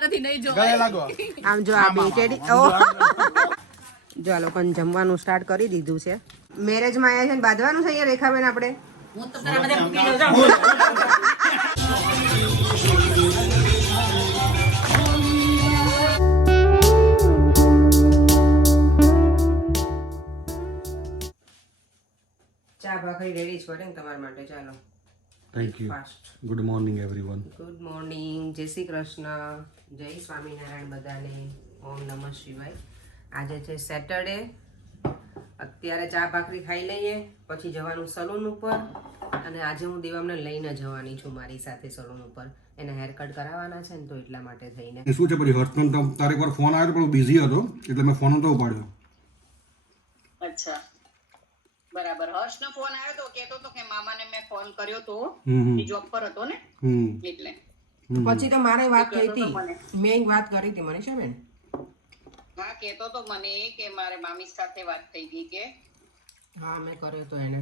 આમ જો આ બેટેડી જો આ લોકોને જમવાનું સ્ટાર્ટ કરી દીધું છે. મેરેજમાં આવ્યા છે ને બાંધવાનું છે અહીંયા રેખાબેન આપણે. ચા ભાખરી રેડી જ પડે ને તમારા માટે. ચાલો. Thank you. Good morning everyone. Good morning. જય શ્રી કૃષ્ણ. જય સ્વામિનારાયણ બધાને. ઓમ નમઃ શિવાય. આજે છે સેટરડે. અત્યારે ચા ભાખરી ખાઈ લઈએ પછી જવાનું સલૂન ઉપર. અને આજે હું દેવામને લઈને જવાની છું મારી સાથે સલૂન ઉપર. એને હેર કટ કરાવવાના છે ને તો એટલા માટે થઈને. શું છે પછી હર્ષનો તારે એકવાર ફોન આવ્યો પણ બિઝી હતો એટલે મેં ફોન નતો ઉપાડ્યો. અચ્છા બરાબર. હર્ષનો ફોન આવ્યો તો કેતો તો કે મામાને મેં ફોન કર્યો તો એ જોબ પર હતો ને એટલે પછી તો મારે વાત થઈ હતી. મેં વાત કરી હતી મનીષા બેન. હા કેતો તો મને કે મારે મામી સાથે વાત થઈ ગઈ કે હા મેં કર્યો તો એને.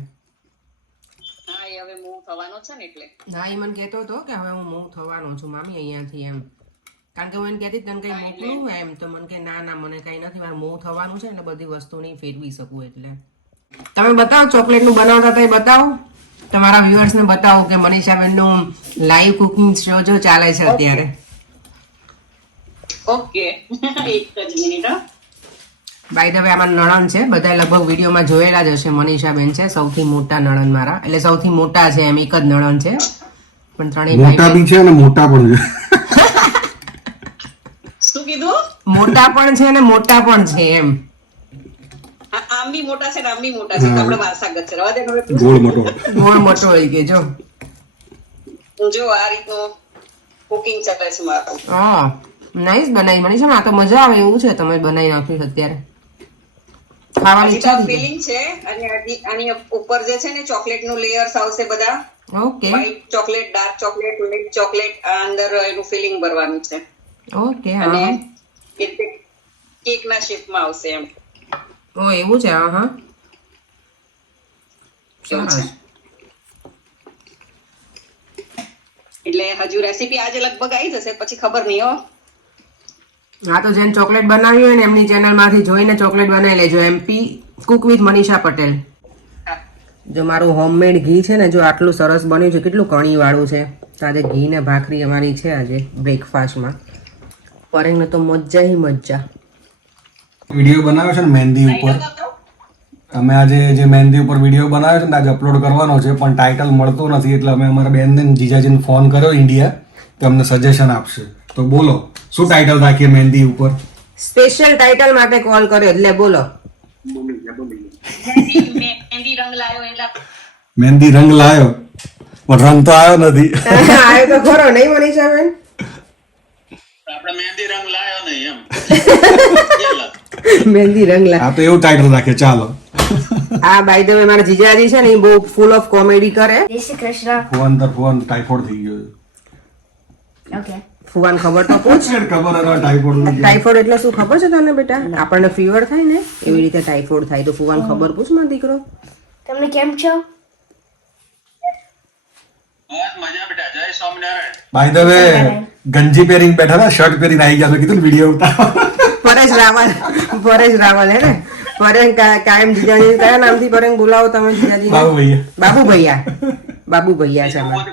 હા એ હવે મૂવ થવાનો છે ને એટલે હા એ મને કહેતો હતો કે હવે હું મૂવ થવાનો છું મામી અહીંયાથી એમ. કારણ કે હું એને કહેતી તને કંઈ મોકલું એમ તો મને કે ના ના મને કંઈ નથી મારે મૂવ થવાનું છે એટલે બધી વસ્તુ નહીં ફેરવી શકું એટલે. તમે બતાવો ચોકલેટનું બનાવતા તો એ બતાવો. તમારા વ્યુઅર્સને બતાવો કે મનીષાબેનનું લાઈવ કુકિંગ શો જો ચાલે છે અત્યારે. ઓકે એક જ મિનિટ. બાય ધ વે આમાં નણંદ છે. બધા લગભગ વિડીયોમાં જોયેલા જ હશે. મનીષાબેન છે સૌથી મોટા નણંદ મારા. એટલે સૌથી મોટા છે એમ એક જ નણંદ છે પણ ત્રણેય મોટા બી છે અને મોટા પણ છે. શું કીધું? મોટા પણ છે અને મોટા પણ છે એમ. આમ બી મોટા છે ને આમ બી મોટા છે. આપણે વારસાગત છે. રવા દે હવે ગોળ મોટો. ગોળ મોટો હોય કે જો જો આ રીતનું કુકિંગ ચાલે છે મારું. હા નાઈસ બનાવી મનીષા. આ તો મજા આવે એવું છે તમે બનાવી નાખ્યું અત્યારે. ખાવાની ઈચ્છા થઈ ફિલિંગ છે અને આની ઉપર જે છે ને ચોકલેટ નું લેયર્સ આવશે બધા. Okay white chocolate, dark chocolate, milk chocolate આ અંદર એનું ફિલિંગ ભરવાનું છે. ઓકે અને હા કેક ના શેપમાં આવશે એમ. ઓ એવું છે. હા હા એવું છે. એટલે હજુ રેસીપી આજે લગભગ આવી જશે પછી ખબર નહીં હો. હા તો જેને ચોકલેટ બનાવી હોય ને એમની ચેનલમાંથી જોઈને ચોકલેટ બનાવી લેજો. MP Cook with Manisha Patel. જો મારું હોમમેડ ઘી છે ને જો આટલું સરસ બન્યું છે. કેટલું કણી વાળું છે. તો આજે ઘી ને ભાખરી અમારી છે આજે બ્રેકફાસ્ટમાં. પરેંગને તો મજા હી મજા. વિડીયો બનાવ્યો છે ને મહેંદી ઉપર. અમે આજે જે મહેંદી ઉપર વિડીયો બનાવ્યો છે ને આજે અપલોડ કરવાનો છે પણ ટાઇટલ મળતું નથી એટલે અમે અમારા બેનને જીજાજીને ફોન કર્યો ઇન્ડિયા તો અમને સજેશન આપશે. તો બોલો શું ટાઇટલ રાખીએ મહેંદી ઉપર? સ્પેશિયલ ટાઇટલ માટે કોલ કર્યો એટલે બોલો. મહેંદી રંગ લાયો એટલે મહેંદી રંગ લાયો પણ રંગ તો આવ્યો નથી. આવ્યો તો ખરો નહીં મનીષાબેન? આપણે મહેંદી રંગ લાયો નહીં એમ. મહેંદી રંગ લાયો. હા તો એવું ટાઇટલ રાખીએ ચાલો. આ બાય ધ વે મારા જીજાજી છે ને એ બહુ ફૂલ ઓફ કોમેડી કરે. જય શ્રી કૃષ્ણ. ફુવાન ટાઇફોઇડ થઈ ગયો છે. ઓકે. ફુવાન ખબર તો પૂછ. ખબર હતો ટાઇફોઇડ. ટાઇફોઇડ એટલે શું ખબર છે તને બેટા? આપણને ફીવર થાય ને એવી રીતે ટાઇફોઇડ થાય. તો ફુવાન ખબર પૂછ મારો દીકરો. તમે કેમ છો? મજા બેટા. જય સ્વામિનારાયણ. બાય ધ વે ગંજી પહેરીને બેઠા હતા શર્ટ પહેરીને આવી ગયા તો કીધું વિડીયો ઉતારો. પરેશ રાવલ હે ને. પરેંગ કાયમ જીજાજી કયા નામથી પરેંગ બોલાવો તમે જીજાજી? બાબુ ભૈયા છે અમારા.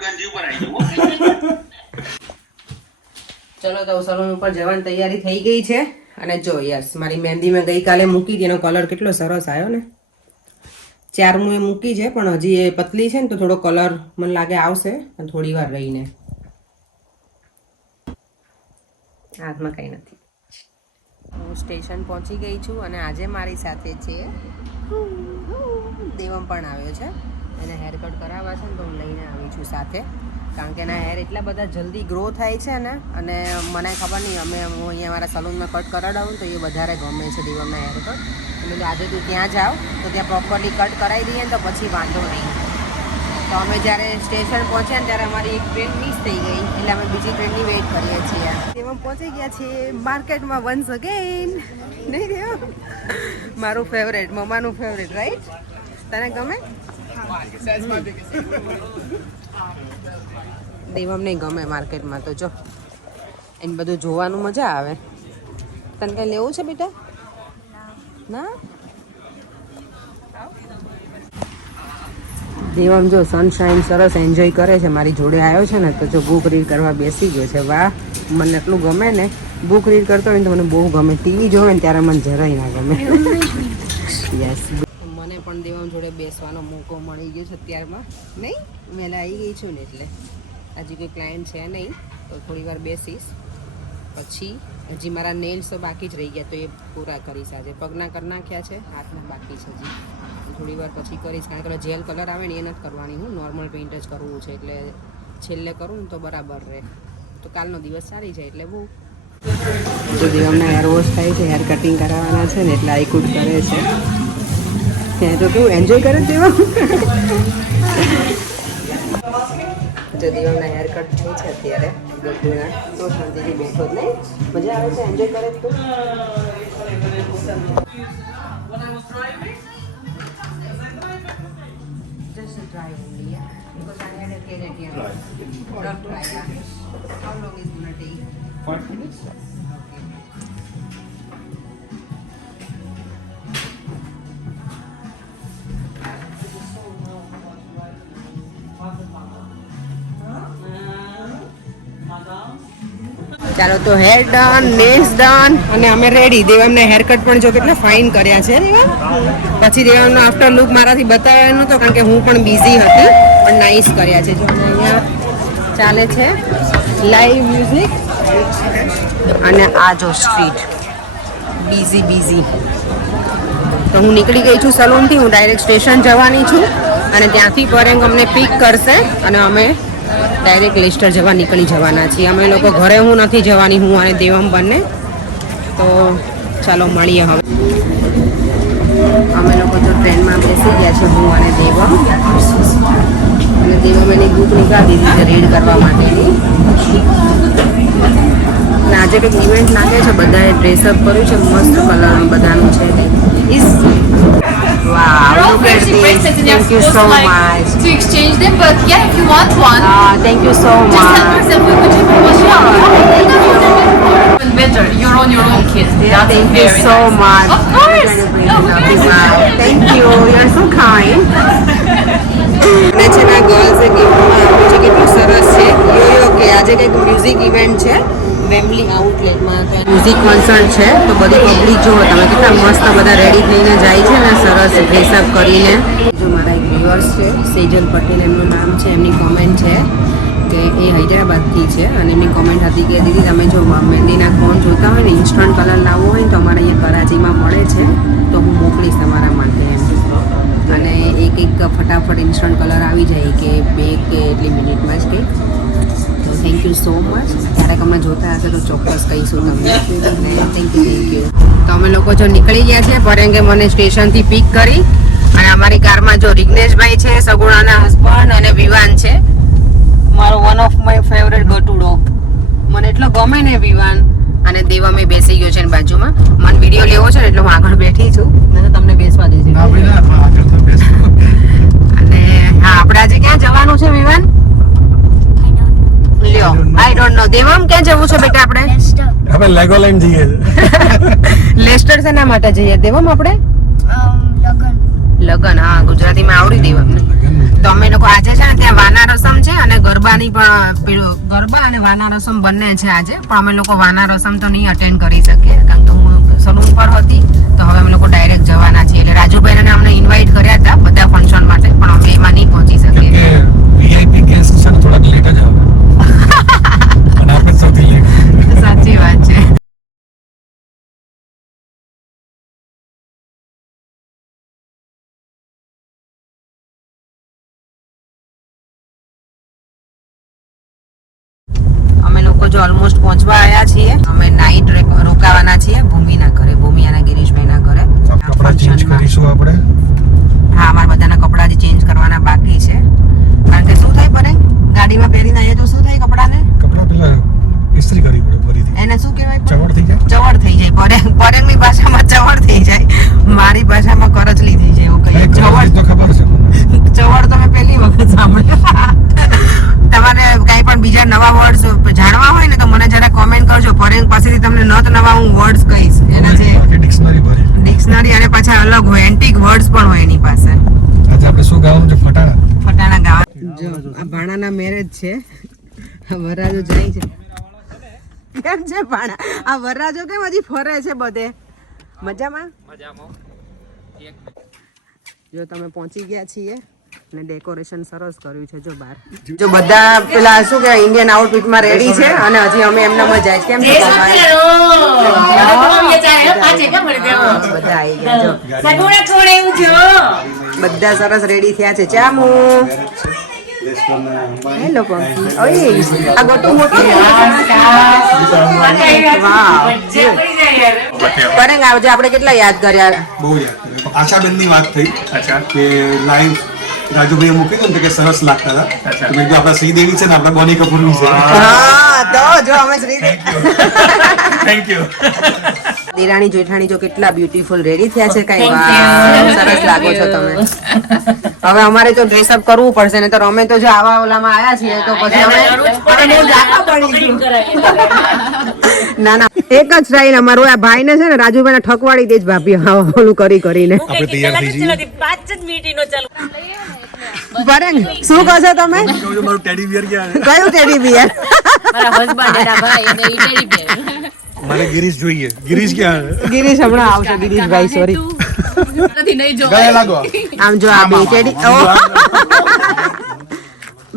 ચલો તો સલૂન ઉપર જવાની તૈયારી થઈ ગઈ છે. અને જો યસ મારી મહેંદી મેં ગઈકાલે મૂકી હતી એનો કલર કેટલો સરસ આવ્યો ને. 4 એ મૂકી છે પણ હજી એ પતલી છે ને તો થોડો કલર મને લાગે આવશે પણ થોડી વાર રહીને. હાથમાં કંઈ નથી. હું સ્ટેશન પહોંચી ગઈ છું અને આજે મારી સાથે છે દેવમ પણ આવ્યો છે. એને હેર કટ કરાવવા છે ને તો હું લઈને આવી છું સાથે. કારણ કે એના હેર એટલા બધા જલ્દી ગ્રો થાય છે ને અને મને ખબર નહીં હું અહીંયા મારા સલૂનમાં કટ કરાવડાવું તો એ વધારે ગમે છે દેવમના હેર કટ. એટલે આજે તું ત્યાં જાઓ તો ત્યાં પ્રોપરલી કટ કરાવી દઈએ ને તો પછી વાંધો નહીં. તો અમે જ્યારે સ્ટેશન પહોંચ્યા ને ત્યારે અમારી એક ટ્રેન મિસ થઈ ગઈ એટલે અમે બીજી ટ્રેનની વેઇટ કરીએ છીએ. દેવમ પહોંચી ગયા છીએ માર્કેટમાં વન્સ અગેન. નહીં દેવ મારું ફેવરેટ મમ્માનું ફેવરેટ રાઈટ? તને ગમે? દેવમ નહીં ગમે માર્કેટમાં તો જો એને બધું જોવાનું મજા આવે. તને કઈ લેવું છે બેટા? ના દેવમ જો સનશાઇન સરસ એન્જોય કરે છે, મારી જોડે આવ્યો છે ને તો જો બુક રીડ કરવા બેસી ગયો છે. વાહ, મને એટલું ગમે ને, બુક રીડ કરતો હોય ને તો મને બહુ ગમે. ટીવી જોવે ને ત્યારે મને જરાય ના ગમે. યસ, મને પણ દેવમ જોડે બેસવાનો મોકો મળી ગયો છે અત્યારમાં. નહીં, વહેલા આવી ગઈ છું ને એટલે હજી કોઈ ક્લાયન્ટ છે નહીં, તો થોડી વાર બેસીશ. પછી હજી મારા નેલ્સ તો બાકી જ રહી ગયા, તો એ પૂરા કરીશ આજે. પગના કરી નાખ્યા છે, હાથના બાકી છે હજી. થોડી વાર પછી કરીશ, કારણ કે જેલ કલર આવે ને એ નથી કરવાની, હું નોર્મલ પેઇન્ટ જ કરવું છે. એટલે છેલ્લે કરું ને તો બરાબર રહે, તો કાલનો દિવસ સારી જાય એટલે બહુ. તો દેવમના હેર વોશ થાય છે, હેર કટિંગ કરાવવાના છે ને એટલે આઈકુડ કરે છે. ત્યાં તો કેવું એન્જોય કરે છે દેવમ. જો દેવમના હેર કટ થાય છે અત્યારે ગઢુના, તો શાંતિથી બેઠો જ નહીં, મજા આવે છે, એન્જોય કરે જ. તો just a drive only, yeah. Because I had a kid at the end. Rough drive, yeah. How long is it gonna take? 5 minutes. Okay. ચાલો તો હેર ડન, નેલ્સ ડન અને અમે રેડી. દેવમને હેર કટ પણ જો કેટલા fine કર્યા છે દેવમ. પછી દેવમનો આફ્ટર લુક મારાથી બતાવ્યો નહોતો કારણ કે હું પણ બિઝી હતી, પણ નાઇસ કર્યા છે. જો અહીંયા ચાલે છે લાઈવ મ્યુઝિક અને આ જો સ્ટ્રીટ બિઝી. તો હું નીકળી ગઈ છું સલૂનથી, હું ડાયરેક્ટ સ્ટેશન જવાની છું અને ત્યાંથી પરેંગ અમને પિક કરશે અને અમે ડાયરેક્ટ લેસ્ટર જવા નીકળી જવાના છીએ. અમે લોકો ઘરે હું નથી જવાની, હું અને દેવમ બંને. તો ચાલો મળીએ હવે. અમે લોકો તો ટ્રેનમાં બેસી ગયા છે, હું અને દેવમ. અને દેવમ એની બુક નીકાળી દીધી છે રીડ કરવા માટેની. અને આજે કંઈક ઇવેન્ટ લાગે છે, બધાએ ડ્રેસઅપ કર્યું છે, મસ્ત કલર બધાનું છે. Wow, look at this. Thank you so much. To exchange them, but yeah, if you want one, Thank you so just much. 10% we could even better. You're on your own, kid. Yeah, thank you very so nice. much. Of course. Thank you. You're so kind. અને છે ને ગર્લ્સે ગિફ્ટમાં આપ્યું છે, કેટલું સરસ છે. યો કે આજે કંઈક મ્યુઝિક ઇવેન્ટ છે વેમ્બલી આઉટલેટમાં, તો મ્યુઝિક કોન્સર્ટ છે. તો બધી પબ્લિક જુઓ તમે, કેટલા મસ્ત બધા રેડી થઈને જાય છે ને, સરસ ડ્રેસઅપ કરીને. જો મારા એક વ્યુઅર્સ છે સેજલ પટેલ એમનું નામ છે, એમની કોમેન્ટ છે કે એ હૈદરાબાદથી છે અને એમની કોમેન્ટ હતી કે દીદી તમે જો મહેંદીના કોન જોતા હોય ને, ઇન્સ્ટન્ટ કલર લાવવો હોય ને તો અમારે અહીંયા કરાચીમાં મળે છે, તો હું મોકલીશ તમારા માટે એમ. અને એક ફટાફટ ઇન્સ્ટન્ટ કલર આવી જાય કે 2 કે એટલી મિનિટમાં જ કંઈક. તો થેન્ક યુ સો મચ. ક્યારેક અમે જોતા હશે તો ચોક્કસ કહીશું તમને. Thank you. તો અમે લોકો જો નીકળી ગયા છે, પરેંગે મને સ્ટેશનથી પિક કરી અને અમારી કારમાં જો વિઘ્નેશભાઈ છે, સગુણાના હસબન્ડ અને વિવાન છે, મારો વન ઓફ માય ફેવરેટ ગટુડો. મને એટલો ગમે ને વિવાન. અને દેવમે બેસી ગયો છે એની બાજુમાં. મને વિડીયો લેવો છે ને એટલે હું આગળ બેઠી છું, નહીં તો તમને બેસવા દેજે. અને હા, આપણે આજે ક્યાં જવાનું છે વિવાન? લ્યો, આઈ ડોન્ટ નો. દેવમ ક્યાં જવું છે બેટા આપણે? આપણે લેગોલેન્ડ જઈએ છે. લેસ્ટર શેના માટે જઈએ દેવમ આપણે? લગન. હા, ગુજરાતીમાં આવડી દેવમને. તો અમે લોકો આજે છે ને ત્યાં વાના રસમ છે અને ગરબાની પણ, ગરબા અને વાના રસમ બંને છે આજે. પણ અમે લોકો વાના રસમ તો નહીં અટેન્ડ કરી શકીએ કારણ કે હું સલૂન પર હતી. તો હવે અમે લોકો ડાયરેક્ટ જવાના છીએ. એટલે રાજુભાઈને અમને ઇન્વાઇટ કર્યા હતા બધા ફંક્શન માટે, પણ અમે એમાં નહીં પહોંચી શકીએ. વીઆઈપી ગેસ્ટ છે થોડાક લેટ જ આવે અને આપણે સૌથી લેટ. સાચી વાત છે. અમે લોકો જો ઓલમોસ્ટ પહોંચવા આવ્યા છીએ. અમે નાઇટ રોકાવાના છીએ ભૂમિના ઘરે, ભૂમિ અને ગિરીશભાઈના ઘરે. કપડાં ચેન્જ કરીશું આપણે. હા, અમારા બધાના કપડાં જ ચેન્જ કરવાના બાકી છે. કારણ કે શું થાય પરેંગ, ગાડીમાં પહેરીને આવીએ તો શું થાય કપડાને? કપડાં પેલા ઇસ્ત્રી કરવી પડે ફરીથી. એને શું કહેવાય? ચવડ થઈ જાય. ચવડ થઈ જાય. પરેંગની ભાષામાં ચવડ થઈ જાય, મારી ભાષામાં કરચલી થઈ જાય એવું કહીએ. ચવડ તો ખબર છે મને. ચવડ તો મેં પહેલી વખત સાંભળ્યું. તમારે કઈ પણ બીજા નવા વર્ડ્સ જાણવા હોય ને તો મને જરા કોમેન્ટ કરજો. પરેંગ પાસેથી તમને નત નવા હું વર્ડ્સ કહીશ. એના જે ડિક્શનરી ભરી. ડિક્શનરી અને પાછા અલગ હોય, એન્ટિક વર્ડ્સ પણ હોય એની પાસે. આજે આપણે શું ગાવાનું છે? ફટાણા. ફટાણા ગાવા. જો આ ભાણાના મેરેજ છે. આ વરરાજો જાય છે. કેમ છે ભાણા? આ વરરાજો કેમ હજી ફરે છે બધે? મજામાં? જો તમે પહોંચી ગયા છીએ અને ડેકોરેશન સરસ કર્યું છે. જો બહાર જો બધા પેલા શું કે ઇન્ડિયન આઉટફિટમાં રેડી છે અને હજી અમે એમના માં જાય. કેમ છે બધા આવી ગયા? જો બધા સરસ રેડી થયા છે. ચામુ હેલો પંકી. ઓય આ ગોટુ મોટી. વાહ પરેંગ આવજે. આપણે કેટલા યાદ કર્યા. બહુ યાદ કર્યું. આશાબેનની વાત થઈ કે લાઈવ રાજુભાઈએ મૂકી હતું ને કે સરસ લાગતા હતા. તો મેં કીધું આપણા શ્રીદેવી છે ને આપણા બોની કપૂરની છે. હા તો જો અમે શ્રી થેન્ક યુ. દિરાણી જેઠાણી જો કેટલા બ્યુટીફુલ રેડી થયા છે. કઈ વાહ સરસ લાગો છો તમે. હવે અમારે તો ડ્રેસઅપ કરવું પડશે ને તો અમે તો જો આવા ઓલામાં આયા છીએ તો પછી અમે બહુ જાખા પડીશું. ના ના એક જ સ્ટાઈલ અમારું. આ ભાઈને છે ને રાજુભાઈને ઠકવાડી દે જ ભાભી હા ઓલું કરી કરીને. આપણે તૈયાર થઈ જઈએ. પરેંગ શું કહો છો તમે? મારું ટેડી બિયર ક્યાં છે? કયું ટેડી બિયર? મારે ગિરીશ જોઈએ. ગિરીશ ક્યાં છે? ગિરીશ હમણાં આવશે. ગિરીશભાઈ સોરી. નહીં જો ગયા લાગો. આમ જો આ બે ટેડી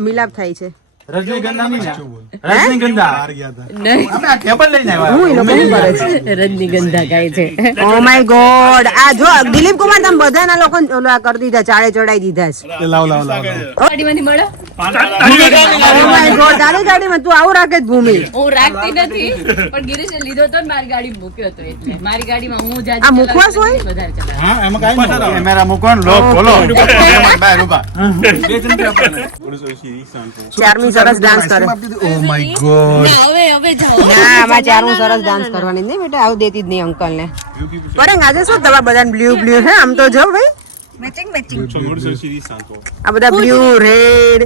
મિલાપ થાય છે. રજનીગંધા નહીં ને? હે? રજનીગંધા બહાર ગયા હતા. અમે આ ટેબલ લઈને આવ્યા. હું એ લોકો શું કરે છે? રજનીગંધા ગાય છે. Oh my God. આ જો દિલીપ કુમાર તમે બધાના લોકો ઓલા કરી દીધા, ચાળે ચડાઈ દીધા છે. એ લાવ લાવ લાવ. ગાડીમાંથી મળે ઓ માય ગોડ. તારી ગાડીમાં તું આવું રાખે જ ભૂમિ. હું રાખતી નથી પણ ગિરીશે લીધો તો ને મારી ગાડી મૂક્યો હતો એટલે મારી ગાડીમાં હું જાજી આ મુખવાસ હોય? વધારે ચલાવું. હા એમાં કાંઈ નહીં. કેમેરા મૂકો ને લોક ખોલો. એમાં બહાર ઊભા. ચારમી સરસ ડાન્સ કરે. Oh my God. હવે જાઓ ના આમાં ચારું સરસ ડાન્સ કરવાની નહીં બેટા. આવું દેતી જ નહીં અંકલ ને. પરેંગ આજે શું તમારા બધાને બ્લુ બ્લુ હે? આમ તો જો ભાઈ આ બધા બ્લુ રેડ.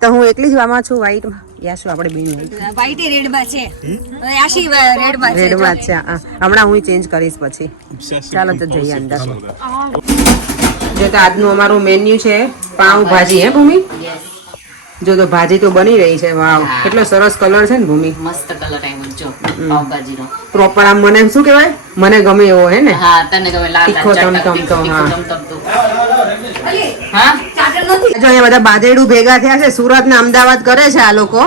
તો હું એકલી જ આમાં છું વ્હાઈટ માં. યાશું આપણે બેન વ્હાઈટ રેડ માં છે. આશી રેડ માં છે. રેડ માં છે. હમણાં હું ચેન્જ કરીશ પછી. ચાલો તો જઈએ અંદર. જો તો આજનું અમારું મેન્યુ છે પાઉં ભાજી. હે ભૂમિ? જો તો ભાજી તો બની રહી છે. વાવ કેટલો સરસ કલર છે ને ભૂમિ. મસ્ત કલર આવ્યો જો પાવભાજીનો પ્રોપર આમ મને શું કહેવાય મને ગમે એવો હે ને. હા તને ગમે લાલ તીખો ટમટમતો, હા. હા જો અહીંયા બધા બાદેડું ભેગા થયા છે. સુરત ને અમદાવાદ કરે છે આ લોકો.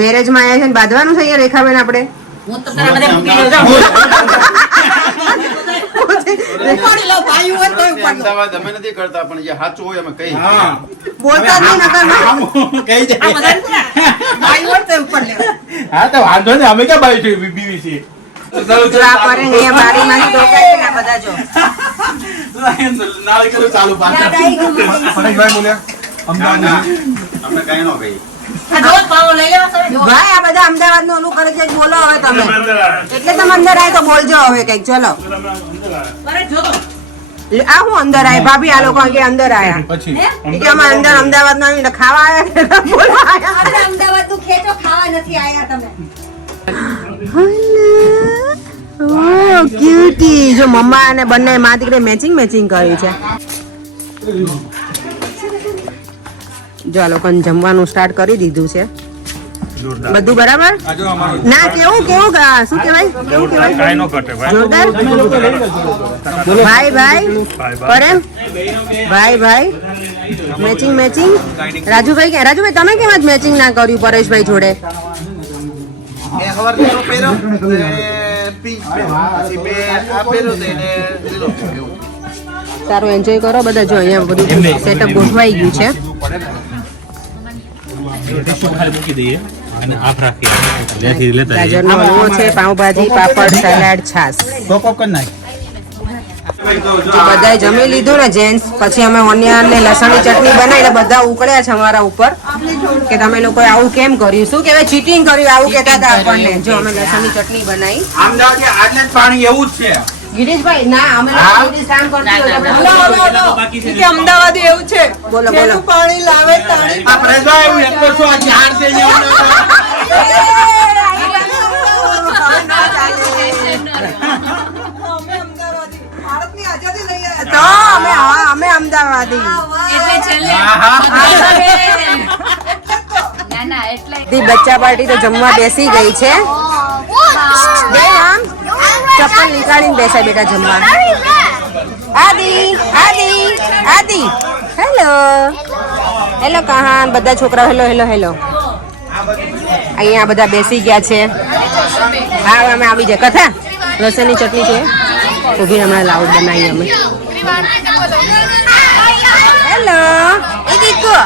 મેરેજમાં આવ્યા છે ને બાંધવાનું છે અહીંયા રેખાબેન આપણે. હું તો તારા બધા મૂકી દઉં જાઉં. અમદાવાદ અમે નથી કરતા પણ જે સાચું હોય અમે કહી. બોલતા જ નહીં નકર. કહી દે. હા તો વાંધો નહીં. અમે ક્યાં બાઈ બીવી છીએ. જો આ પરેંગ અહીંયા બારીમાંથી ડોકાય છે ને આ બધા જો. નાળી કરું ચાલુ પાછળ. પરેશભાઈ બોલ્યા અમદાવાદ અમે કઈ નો કહી. ભાઈ આ બધા અમદાવાદ નું ઓલું કરે છે. બોલો હવે તમે. એટલે તમે અંદર આય તો બોલજો હવે કઈક. ચલો આ હું અંદર આય ભાભી. આ લોકો કે અંદર આયા પછી કે અમે અંદર અમદાવાદ માં આવીને ખાવા આયા. બોલો આયા. અમદાવાદ નું ખેંચો ખાવા નથી આયા તમે. ઓ ક્યુટી. જો મમ્મા અને બંને માં દીકરી મેચિંગ કર્યું છે. જો આ લોકોને જમવાનું સ્ટાર્ટ કરી દીધું છે. બધું બરાબર? ના કેવું શું કહેવાય? કેવું કહેવાય? જોરદાર. ભાઈ પરેમ ભાઈ મેચિંગ. રાજુભાઈ તમે કેમ જ મેચિંગ ના કર્યું પરેશભાઈ જોડે? સારું એન્જોય કરો બધા. જો અહીંયા બધું સેટઅપ ગોઠવાઈ ગયું છે. ગાજરનો હલવો છે, પાઉંભાજી, પાપડ, સલાડ, છાશ. બધાએ જમી લીધું ને જેન્ટ્સ. પછી અમે ઓનિયન ને લસણની ચટણી બનાવી બધા ઉકળ્યા છે અમારા ઉપર કે તમે લોકોએ આવું કેમ કર્યું. શું કહેવાય ચીટિંગ કર્યું આવું કહેતા હતા આપણને. જો અમે લસણની ચટણી બનાવી. પાણી એવું જ છે. ગિરીશભાઈ ના અમે કામ કરતી અમદાવાદી એવું છે. બોલો પાણી લાવે તાણી. આ પ્રજા એવું એટલો શું આ ચાર છે અમે અમદાવાદી. એટલે છેલ્લે ના ના એટલે ધી બચ્ચા પાર્ટી તો જમવા બેસી ગઈ છે. બે આમ ચપ્પલ નીકાળીને બેસાય બેટા જમવા. આદિ હેલો હેલો કહાન. બધા છોકરાઓ હેલો હેલો હેલો. અહીંયા બધા બેસી ગયા છે. હા હવે અમે આવી જાય. કથા લસણની ચટણી છે. ઊભી હમણાં લાઉડ બનાવી અમે. હેલો એ દીકો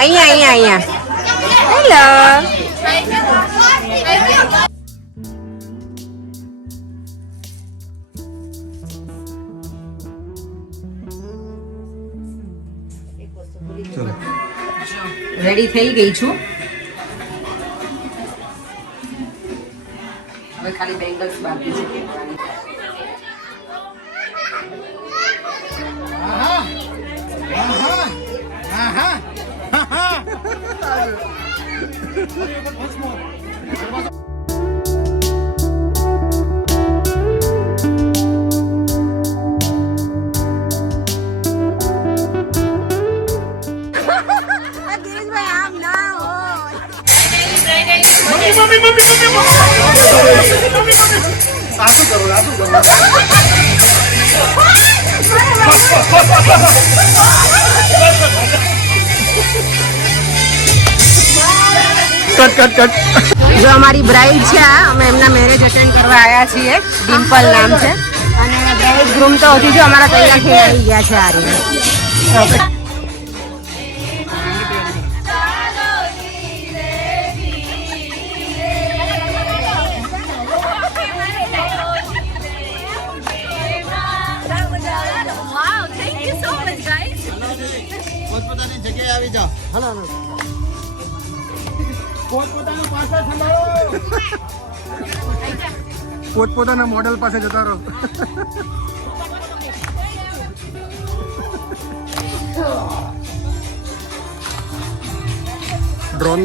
અહીંયા હેલો. રેડી થઈ ગઈ છું. હવે ખાલી બેંગલ્સ બાકી છે. જો અમારી બ્રાઇડ છે આ. અમે એમના મેરેજ અટેન્ડ કરવા આવ્યા છીએ. ડિમ્પલ નામ છે. અને બ્રાઇડ ગ્રૂમ તો હજી જો અમારા તૈયાર થઈ આવી ગયા છે. આ રીતે પોતપોતાની જગ્યાએ આવી જાઓ. પોતપોતાના મોડેલ પાસે જતા રહો. ડ્રોન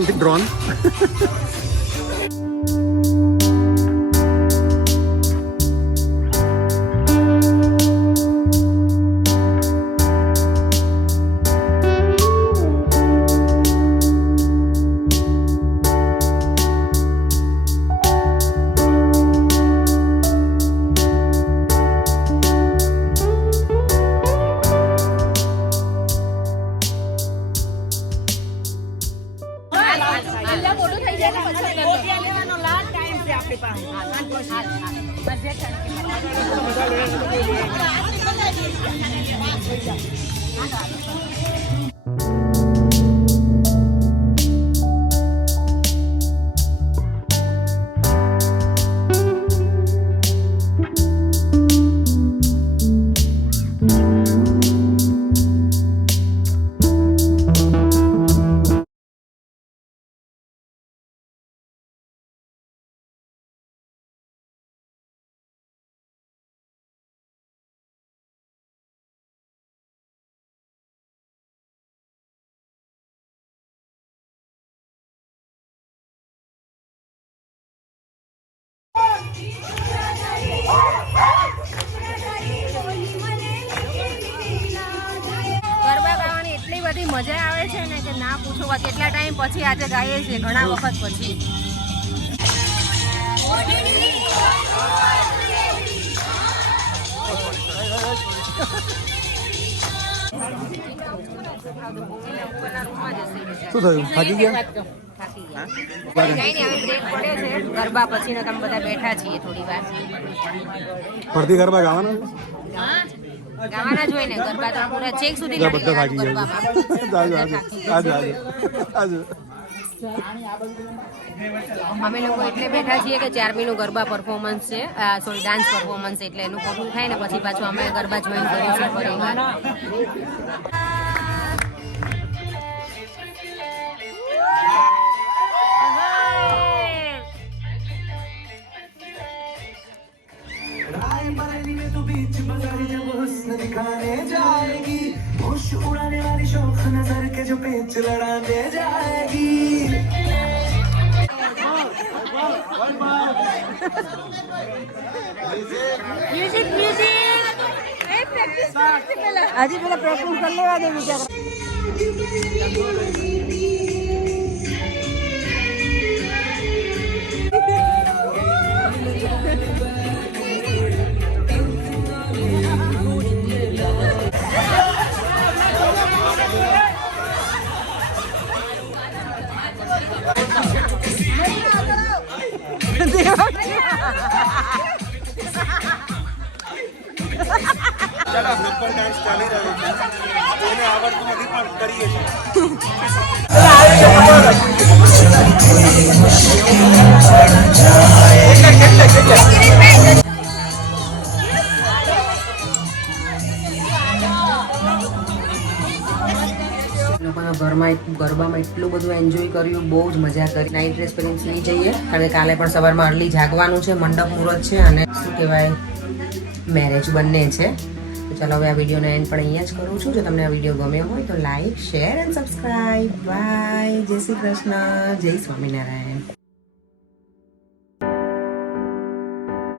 બધી મજા આવે છે ને કે ના પૂછો વાત. કેટલા ટાઈમ પછી આજે ગાઈએ છીએ, ઘણા વખત પછી. શું થયું? થાકી ગયા? ગરબા પછી તમે બધા બેઠા છીએ થોડી વાર. ફરતી ગરબા ગાવાના ગાવાના જ હોય ને. ગરબા તો પૂરા છેક સુધી બધા થાકી ગયા. અમે લોકો એટલે બેઠા છીએ કે 4 નું ગરબા પરફોર્મન્સ છે, સોરી ડાન્સ પરફોર્મન્સ, એટલે એનું પૂરું થાય ને પછી પાછું અમે ગરબા જોઈન કરીશું પરિવાર. दिखाने जाएगी होश उड़ाने वाली शौक नजर के जो पेच लड़ाने जाएगी. म्यूजिक હજી પેલા પ્રેક્ટિસ કરી લેવા દે બીજા લોકોના ગરબામાં એટલું બધું એન્જોય કર્યું, બહુ જ મજા કરી. નાઇટ ડ્રેસ પહેરીને સુઈ જઈએ કારણ કે કાલે પણ સવારમાં અર્લી જાગવાનું છે, મંડપ મુહૂર્ત છે અને શું કહેવાય મેરેજ બંને છે. તો ચાલો હવે આ વિડીયોનો એન્ડ પણ અહીંયા જ કરું છું. જો તમને આ વિડીયો ગમ્યો હોય તો like, share and subscribe. Bye. જય શ્રી કૃષ્ણ. જય સ્વામિનારાયણ.